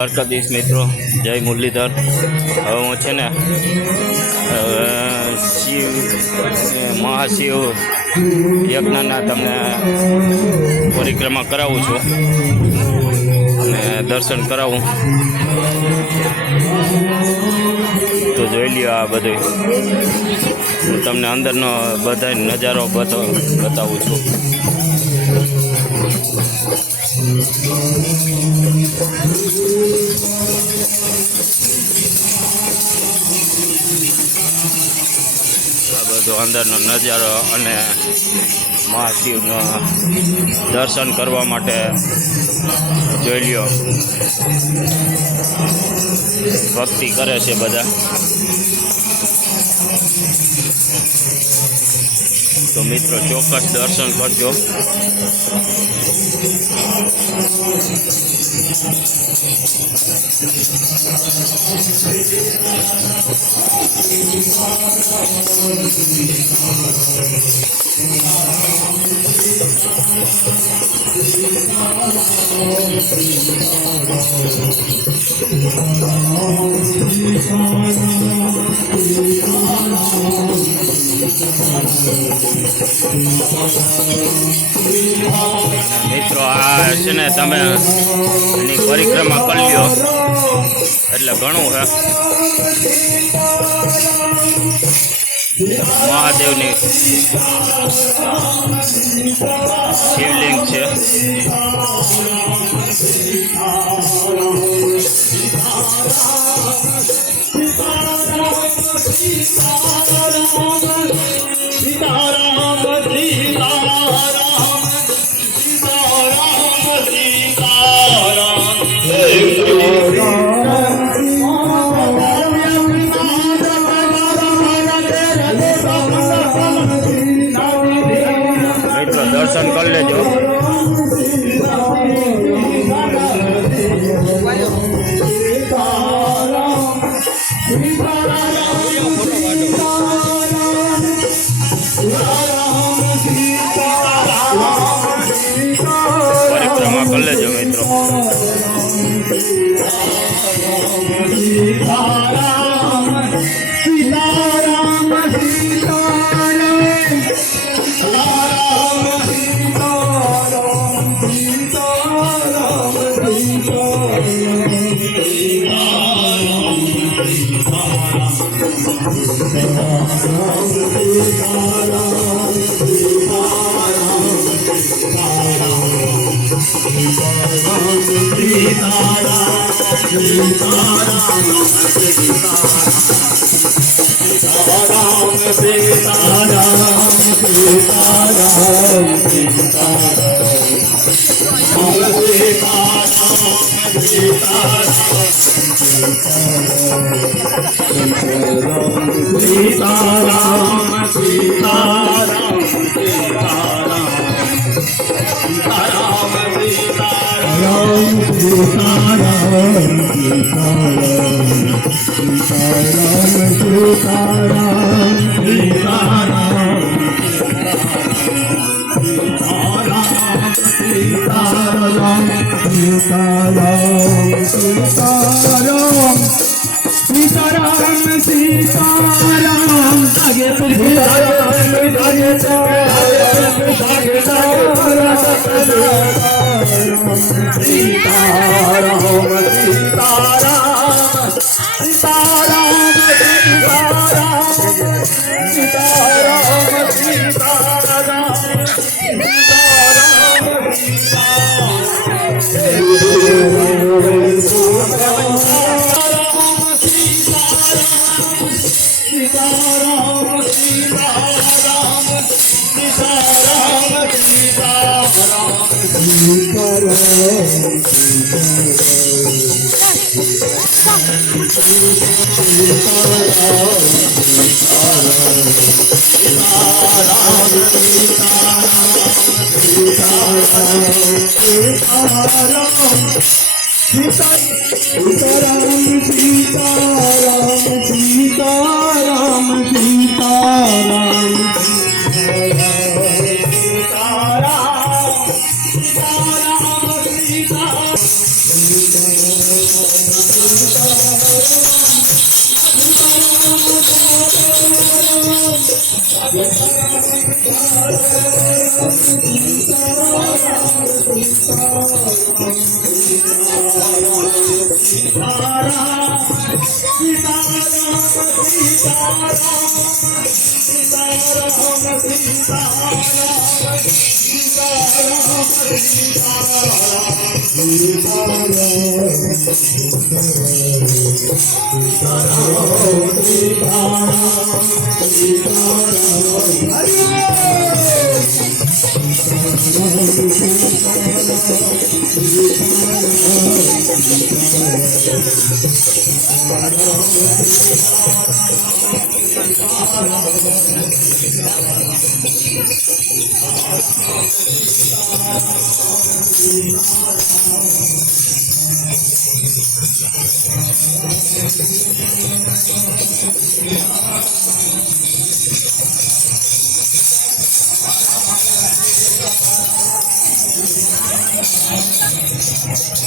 દ્વારકાધીશ મિત્રો, જય મુરલીધર। હવે હું છે ને શિવ મહાશિવ યજ્ઞના તમને પરિક્રમા કરાવું છું અને દર્શન કરાવું તો જોઈ લ્યો। આ બધું હું તમને અંદરનો બધા નજારો બતાવું છું। આ બધો અંદરનો નજારો અને મહાશિવનો દર્શન કરવા માટે જોઈ લ્યો, ભક્તિ કરે છે બધા। તો મિત્રો ચોક્કસ દર્શન કરજો। મિત્રો આ છે ને તમે એની પરિક્રમા કરી લ્યો એટલે ઘણું છે। મહાદેવની શિવલિંગ છે। દર્શન કરી લેજો। પરિક્રમા કરી લેજો મિત્રો।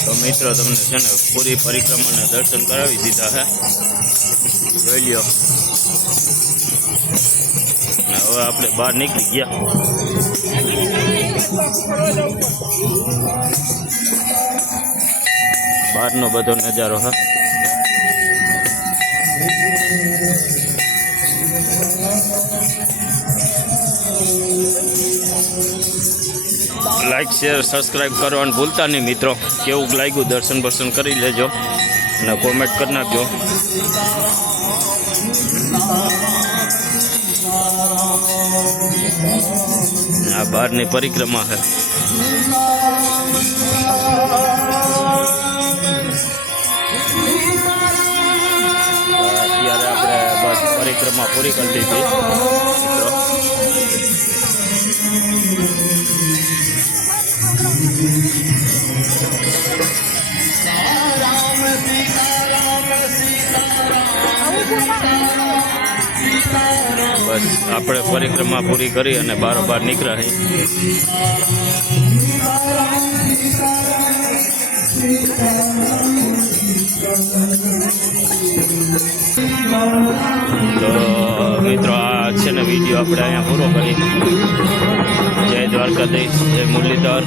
તો મિત્રો તમને છે ને પૂરી પરિક્રમાના દર્શન કરાવી દીધા છે, જોઈ લ્યો. અને હવે આપણે બહાર નીકળી ગયા. બહારનો બધો નજારો હા. લાઈક શેર સબસ્ક્રાઈબ કરવાનું ભૂલતા નહીં મિત્રો. કેવું લાગ્યું દર્શન બર્શન કરી લેજો અને કોમેન્ટ કરી નાખજો. આ બહારની પરિક્રમા છે. અત્યારે આપણે બસ પરિક્રમા પૂરી કરી દીધી મિત્રો. બસ આપણે પરિક્રમા પૂરી કરી અને બારોબાર નીકળ્યા છીએ. તો મિત્રો આ છે ને વિડીયો આપણે અહીંયા પૂરો કરી. જય દ્વારકાધીશ, જય મુરલીધર.